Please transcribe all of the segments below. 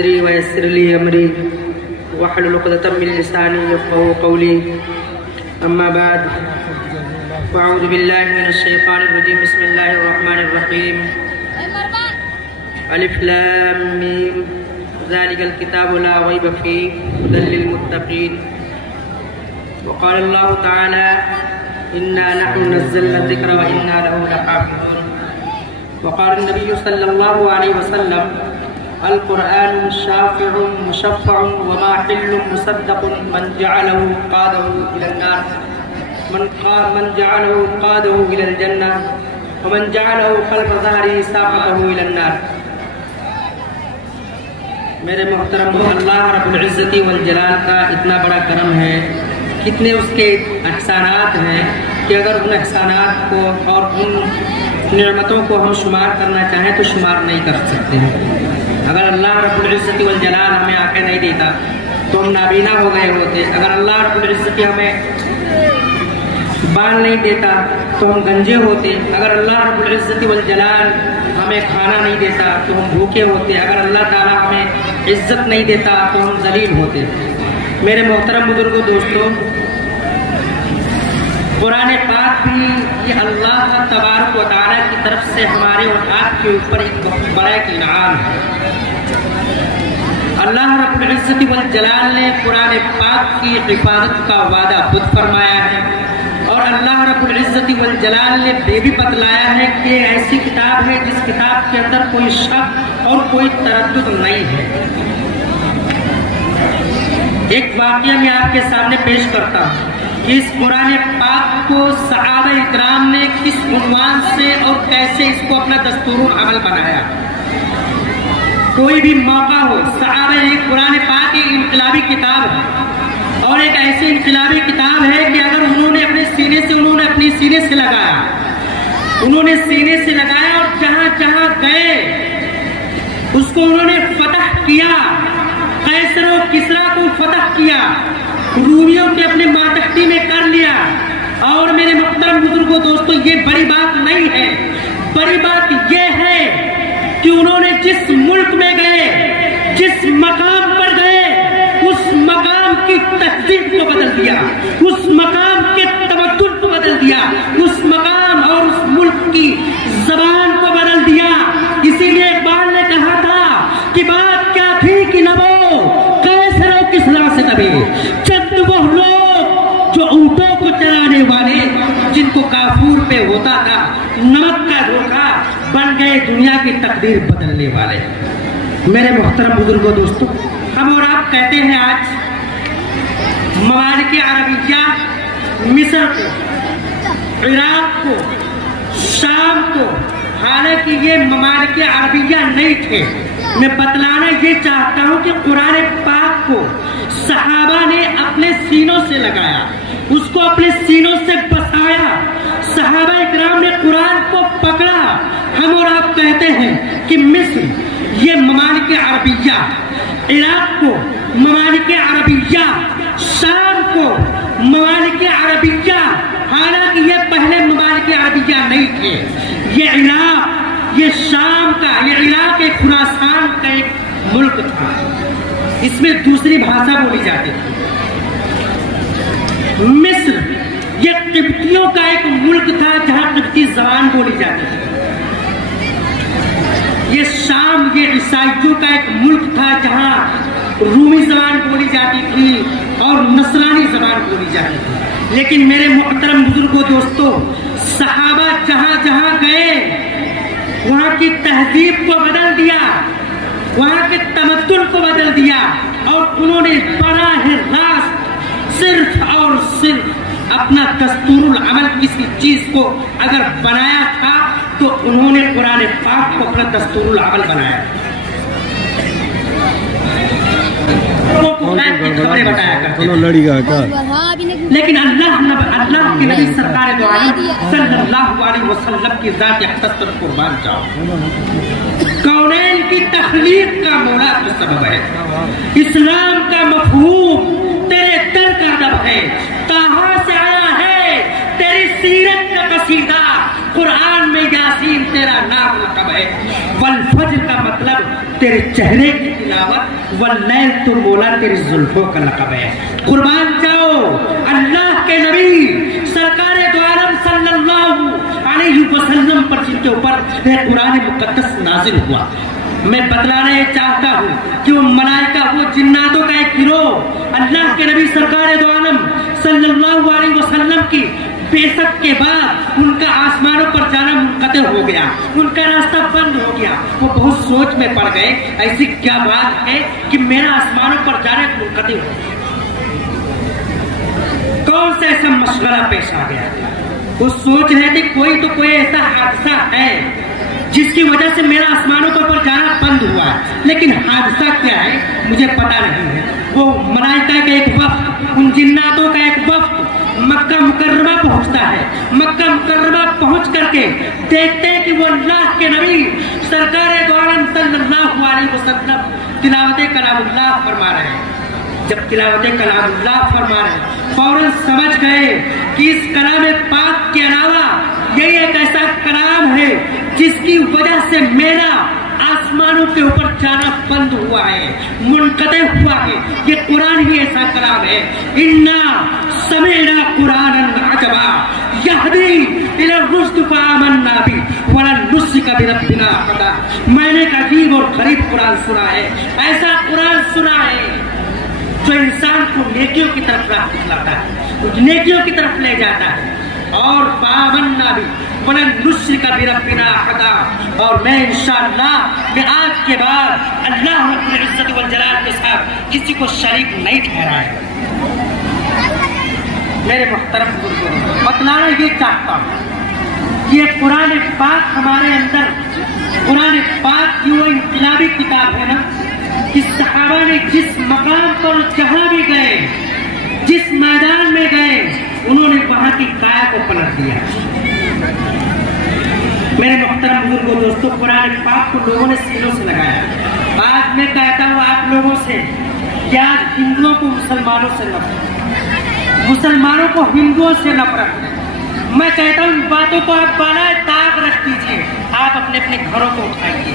ويسر لي أمري واحلل عقدة من لساني يفقهوا قولي أما بعد فأعوذ بالله من الشيطان الرجيم بسم الله الرحمن الرحيم ألف لام ميم ذلك الكتاب لا ريب فيه هدى للمتقين وقال الله تعالى إنا نحن نزلنا الذكر وإنا له لحافظون وقال النبي صلى الله عليه وسلم القرآن شافع مشفع وما حل مصدق من جعله قاده إلى النار من جعله قاده إلى الجنة ومن جعله خلف ظهره ساقطه إلى النار. میرے محترم اللہ رب العزت والجلال کا اتنا بڑا کرم ہے، کتنے اس کے احسانات ہیں کہ اگر ان احسانات کو اور ان نعمتوں کو ہم شمار کرنا چاہیں تو شمار نہیں کر سکتے ہیں. اگر اللہ رب العزت والجلال ہمیں آنکھیں نہیں دیتا تو ہم نابینا ہو گئے ہوتے. اگر اللہ رب العزت ہمیں بال نہیں دیتا تو ہم گنجے ہوتے. اگر اللہ رب العزت والجلال ہمیں کھانا نہیں دیتا تو ہم بھوکے ہوتے. اگر اللہ تعالیٰ ہمیں عزت نہیں دیتا تو ہم ذلیل ہوتے. میرے محترم بزرگوں دوستوں، قرآن پاک بھی یہ اللہ تبارک و تعالیٰ کی طرف سے ہمارے اور آپ کے اوپر ایک بہت بڑا ایک انعام ہے. اللہ رب العزت والجلال نے قرآن پاک کی حفاظت کا وعدہ خود فرمایا ہے اور اللہ رب العزت والجلال نے بھی بتلایا ہے کہ ایسی کتاب ہے جس کتاب کے اندر کوئی شک اور کوئی تردد نہیں ہے. ایک واقعہ میں آپ کے سامنے پیش کرتا ہوں کہ اس قرآن پاک کو صحابہ اکرام نے کس عنوان سے اور کیسے اس کو اپنا دستور عمل بنایا. کوئی بھی موقع ہو، صحابہ ایک قرآن پاک ایک انقلابی کتاب ہے اور ایک ایسی انقلابی کتاب ہے کہ اگر انہوں نے اپنے سینے سے لگایا اور جہاں جہاں گئے اس کو انہوں نے فتح کیا. قیصر و کسریٰ کو فتح کیا، رومیوں کے اپنے ماتحتی میں کر لیا. اور میرے محترم بزرگوں دوستوں، یہ بڑی بات نہیں ہے. بڑی بات یہ ہے کہ انہوں نے جس ملک میں گئے، جس مقام پر گئے، اس مقام کی تہذیب کو بدل دیا، اس مقام کے تمدن کو بدل دیا، اس مقام اور اس ملک کی زبان کو بدل دیا. اسی لیے اقبال نے کہا تھا کہ بات کیا تھی کہ نبو قیصر و کسریٰ سے دبے، چند وہ لوگ جو اونٹوں کو چرانے والے، جن کو کافور پہ ہوتا تھا نمک کا دھوکہ، بن گئے دنیا کی تقدیر بدلنے والے. میرے محترم بزرگوں دوستوں، ہم اور آپ کہتے ہیں آج ممالک عربیہ مصر کو، عراق کو، شام کو، حالانکہ یہ ممالک عربیہ نہیں تھے. میں بتلانا یہ چاہتا ہوں کہ قرآن پاک کو صحابہ نے اپنے سینوں سے لگایا، اس کو اپنے سینوں سے بسایا. صحابہ اکرام نے قرآن کو پکڑا. ہم اور آپ کہتے ہیں کہ مصر یہ ممالک عربیہ، عراق کو ممالک عربیہ، شام کو ممالک عربیہ، حالانکہ یہ پہلے ممالک عربیہ نہیں تھے. یہ عراق، یہ شام کا، یہ عراق ایک خراسان کا ایک ملک تھا. اس میں دوسری بھاشا بولی جاتی تھی. مصر یہ قبطیوں کا ایک ملک تھا جہاں قبطی زبان بولی جاتی تھی. یہ شام یہ عیسائیوں کا ایک ملک تھا جہاں رومی زبان بولی جاتی تھی اور نصرانی زبان بولی جاتی تھی. لیکن میرے محترم بزرگوں دوستوں، صحابہ جہاں جہاں گئے وہاں کی تہذیب کو بدل دیا، وہاں کے تمدن کو بدل دیا اور انہوں نے براہ راست صرف اور صرف اپنا دستور العمل کسی چیز کو اگر بنایا تھا تو انہوں نے قرآن پاک کو اپنا دستور العمل بنایا. خبریں بتایا کرتے تھے. لیکن اللہ کے نبی سرکار دو عالم صلی اللہ علیہ وسلم کی ذات اقدس پر قربان جاؤ، کونین کی تخلیق کا مولا تو سبب ہے. اسلام کا مفہوم تیرے در کا ادب ہے، کہاں سے آیا ہے تیری سیرت کا قصیدہ، قرآن میں یاسین تیرا نام لقب ہے. والفجر کا مطلب تیرے چہرے کی تلاوت، واللیل تو مولا تیری زلفوں کا لقب ہے۔ قربان جاؤ اللہ کے نبی سرکار دو عالم صلی اللہ علیہ وسلم پر جن کے اوپر قرآن مقدس نازل ہوا۔ میں بتلانا یہ چاہتا ہوں کہ وہ ملائکہ، وہ جناتوں کا ایک گروہ اللہ کے نبی سرکار دو عالم صلی اللہ علیہ وسلم کی بعثت کے بعد ان کا آسمانوں پر جانا منقطع ہو گیا، ان کا راستہ بند ہو گیا۔ وہ بہت سوچ میں پڑ گئے، ایسی کیا بات ہے کہ میرا آسمانوں پر جانا منقطع ہو گیا؟ کون سا ایسا مشورہ پیش آ گیا؟ وہ سوچ رہے تھے کوئی ایسا حادثہ ہے جس کی وجہ سے میرا آسمانوں پر جانا بند ہوا ہے، لیکن حادثہ کیا ہے مجھے پتا نہیں ہے۔ وہ ملائکہ کا ایک وفد، ان جناتوں کا ایک وفد مکہ مکرمہ پہنچتا ہے۔ مکہ مکرمہ پہنچ کر کے دیکھتے ہیں کہ وہ اللہ کے نبی سرکار دو عالم صلی اللہ علیہ وسلم تلاوت کلام اللہ فرما رہے ہیں۔ جب تلاوت کلام اللہ فرما رہے ہیں فوراً سمجھ گئے کہ اس کلام پاک کے علاوہ یہی ایک ایسا کلام ہے جس کی وجہ سے میرا آسمانوں کے اوپر جانا بند ہوا ہے، منقطع ہوا ہے۔ یہ قرآن ہی ایسا کلام ہے۔ انا سمعنا قرآنا عجبا یہدی الی الرشد فآمنا بہ ولن نشرک بربنا احدا۔ میں نے ایک عجیب اور غریب قرآن سنا ہے، ایسا قرآن سنا ہے جو انسان کو نیکیوں کی طرف راہ دکھلاتا ہے، نیکیوں کی طرف لے جاتا ہے۔ اور فآمنا بہ ولن نشرک بربنا احدا، اور میں انشاءاللہ کہ آج کے بعد اللہ رب العزت والجلال کے ساتھ کسی کو شریک نہیں ٹھہرائے۔ میرے محترم بزرگوں، بتلانا یہ چاہتا ہوں کہ یہ قرآن پاک ہمارے اندر، قرآن پاک کی وہ انقلابی کتاب ہے نا کہ صحابہ نے جس مقام پر جہاں بھی گئے، جس میدان میں گئے، انہوں نے وہاں کی کایا کو پلٹ دیا۔ میرے محترم بزرگوں دوستو، قرآن پاک کو لوگوں نے سینوں سے لگایا۔ آج میں کہتا ہوں آپ لوگوں سے کہ آج ہندوؤں کو مسلمانوں سے نفرت، مسلمانوں کو ہندوؤں سے نفرت ہے۔ میں کہتا ہوں باتوں کو آپ بالائے طاق رکھ دیجیے، آپ اپنے اپنے گھروں کو اٹھائیے،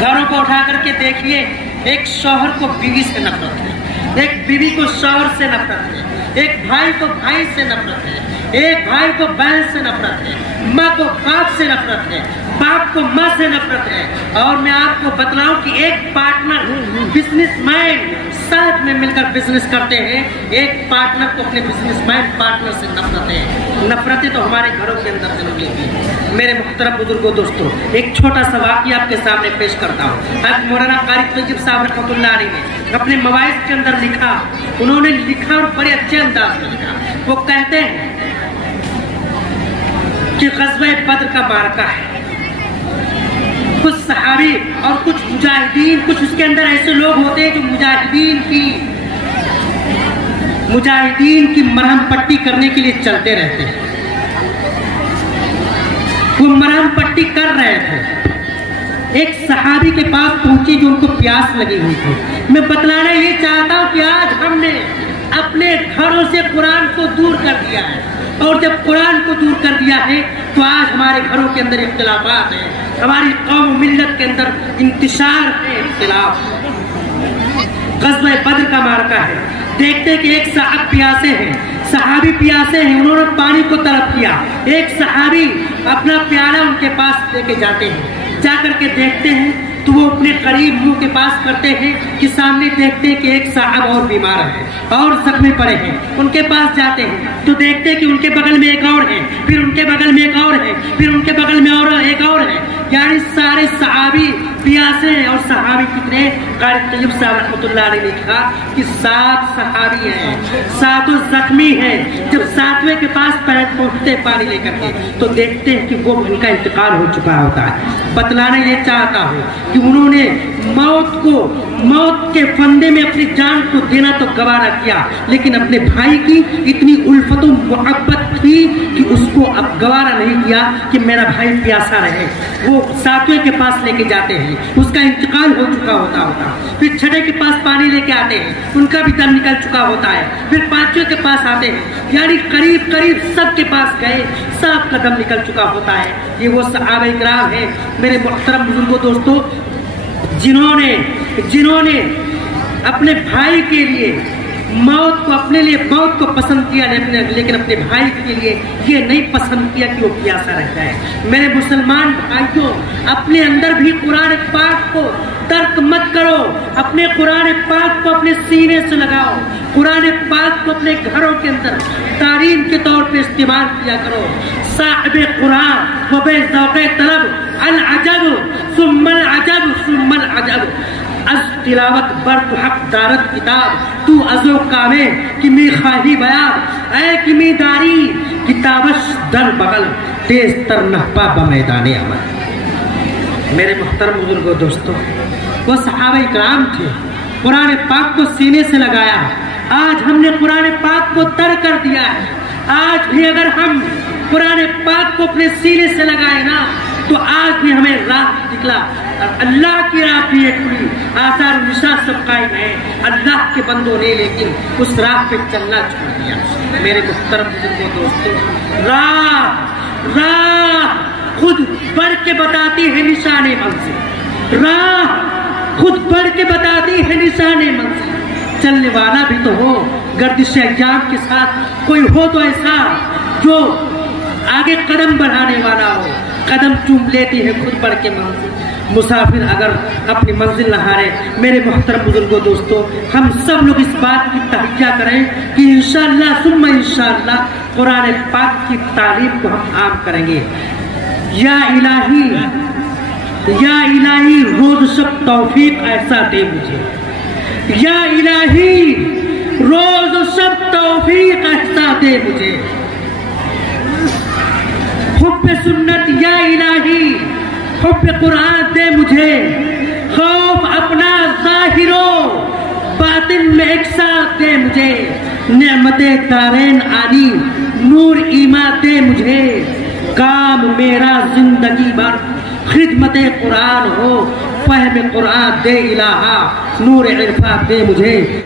گھروں کو اٹھا کر کے دیکھیے، ایک شوہر کو بیوی سے نفرت ہے، ایک بیوی کو شوہر سے نفرت ہے، ایک بھائی کو بھائی سے نفرت ہے، ایک بھائی کو بہن سے نفرت ہے، ماں کو باپ سے نفرت ہے، باپ کو ماں سے نفرت ہے۔ اور میں آپ کو بتلاؤں کہ ایک پارٹنر بزنس مین ساتھ میں مل کر بزنس کرتے ہیں، ایک پارٹنر کو اپنے بزنس مین پارٹنر سے نفرت ہے۔ نفرتیں تو ہمارے گھروں کے اندر سے نکلتی ہیں۔ میرے محترم بزرگوں دوستوں، ایک چھوٹا سا واقعہ آپ کے سامنے پیش کرتا ہوں۔ آج مولانا قاری طیب صاحب رحمۃ اللہ علیہ نے اپنے مواعظ کے اندر لکھا، انہوں نے لکھا اور بڑے اچھے انداز میں لکھا۔ وہ کہتے ہیں کہ غزوہ بدر کا معرکہ ہے، کچھ صحابی اور کچھ مجاہدین، کچھ اس کے اندر ایسے لوگ ہوتے ہیں جو مجاہدین کی مرہم پٹی کرنے کے لیے چلتے رہتے ہیں۔ وہ مرہم پٹی کر رہے تھے، ایک صحابی کے پاس پہنچی جو ان کو پیاس لگی ہوئی تھی۔ میں بتلانا یہ چاہتا ہوں کہ آج ہم نے اپنے گھروں سے قرآن کو دور کر دیا ہے، اور جب قرآن کو دور کر دیا ہے تو آج ہمارے گھروں کے اندر اختلافات ہیں، ہماری قوم و ملت کے اندر انتشار ہے، اختلاف۔ غزوہ بدر کا معرکہ ہے، دیکھتے کہ ایک صاحب پیاسے ہیں، صحابی پیاسے ہیں، انہوں نے پانی کو طلب کیا۔ ایک صحابی اپنا پیالہ ان کے پاس لے کے جاتے ہیں، جا کر کے دیکھتے ہیں تو وہ اپنے قریب منہ کے پاس کرتے ہیں کہ سامنے دیکھتے ہیں کہ ایک صاحب اور بیمار ہے اور زخمی پڑے ہیں، ان کے پاس جاتے ہیں تو دیکھتے ہیں کہ ان کے بغل میں ایک اور ہے، پھر ان کے بغل میں ایک اور ہے، پھر ان کے بغل میں اور ایک اور ہے، یعنی سارے صحابی پیاسے ہیں۔ اور صحابی کتنے؟ قاری طیب صاحب رحمۃ اللہ علیہ نے کہا کہ 7 صحابی ہیں، 7 زخمی ہیں۔ جب 7ویں کے پاس پہنچتے پانی لے کر کے تو دیکھتے ہیں کہ وہ ان کا انتقال ہو چکا ہوتا ہے۔ بتلانا یہ چاہتا ہوں کہ انہوں نے موت کے فندے میں اپنی جان کو دینا تو گوارا کیا، لیکن اپنے بھائی کی اتنی الفت و محبت تھی کہ اس کو اب گوارا نہیں کیا کہ میرا بھائی پیاسا رہے۔ وہ 7ویں کے پاس لے کے جاتے ہیں، اس کا انتقال ہو چکا ہوتا، پھر 6 کے پاس پانی لے کے آتے ہیں، ان کا بھی دم نکل چکا ہوتا ہے، پھر 5ویں کے پاس آتے ہیں، یعنی قریب سب کے پاس گئے، سب کا دم نکل چکا ہوتا ہے۔ یہ وہ صحابہ کرام ہیں۔ میرے محترم بزرگوں دوستوں، جنہوں نے اپنے بھائی کے لیے اپنے لیے موت کو پسند کیا، لیکن اپنے بھائی کے لیے یہ نہیں پسند کیا کہ وہ پیاسا رہ جائے۔ میرے مسلمان بھائیوں، اپنے اندر بھی قرآن پاک کو ترک مت کرو، اپنے قرآن پاک کو اپنے سینے سے لگاؤ، قرآن پاک کو اپنے گھروں کے اندر تعلیم کے طور پہ استعمال کیا کرو۔ صاحب قرآن و بے ذوق طلب العجب ثم العجب ثم العجب، از تلاوت برد حق دارت کتاب تو ازو کامے کی می خواہی بیاب، اے کی می داری کتابش در بغل تیز تر نہپا بمیدان عمل۔ میرے محترم بزرگوں دوستوں، وہ صحابہ کرام تھے، قرآن پاک کو سینے سے لگایا۔ آج ہم نے قرآن پاک کو ترک کر دیا ہے۔ آج بھی اگر ہم قرآن پاک کو اپنے سینے سے لگائے نا تو آج بھی ہمیں راہ دکھلا، اللہ کی راہ بھی ایک کھلی، آثار النساء سب قائم ہے، اللہ کے بندوں نے لیکن اس راہ پہ چلنا چھوڑ دیا۔ میرے محترم بزرگوں دوستوں، راہ خود بڑھ کے بتاتی ہے نشان منزل، راہ خود بڑھ کے بتاتی ہے نشان منزل۔ چلنے والا بھی تو ہو، گردش ایام کے ساتھ کوئی ہو تو ایسا جو آگے قدم بڑھانے والا ہو، قدم چوم لیتی ہے خود بڑھ کے منزل۔ مسافر اگر اپنی منزل نہ ہارے، میرے محترم بزرگوں دوستوں، ہم سب لوگ اس بات کی تحقیق کریں کہ انشاءاللہ ثم انشاءاللہ قرآن پاک کی تعلیم کو ہم عام کریں گے۔ یا الہی روز شب توفیق ایسا دے مجھے، یا الہی روز شب توفیق ایسا دے مجھے، حب سنت یا الہی حب قرآن دے مجھے، خوف اپنا ظاہر و باطن میں ایک ساتھ دے مجھے، نعمت دارین آنی نور ایمان دے مجھے، کام میرا زندگی بھر خدمت قرآن ہو، فہم قرآن دے الہا نور عرفان دے مجھے۔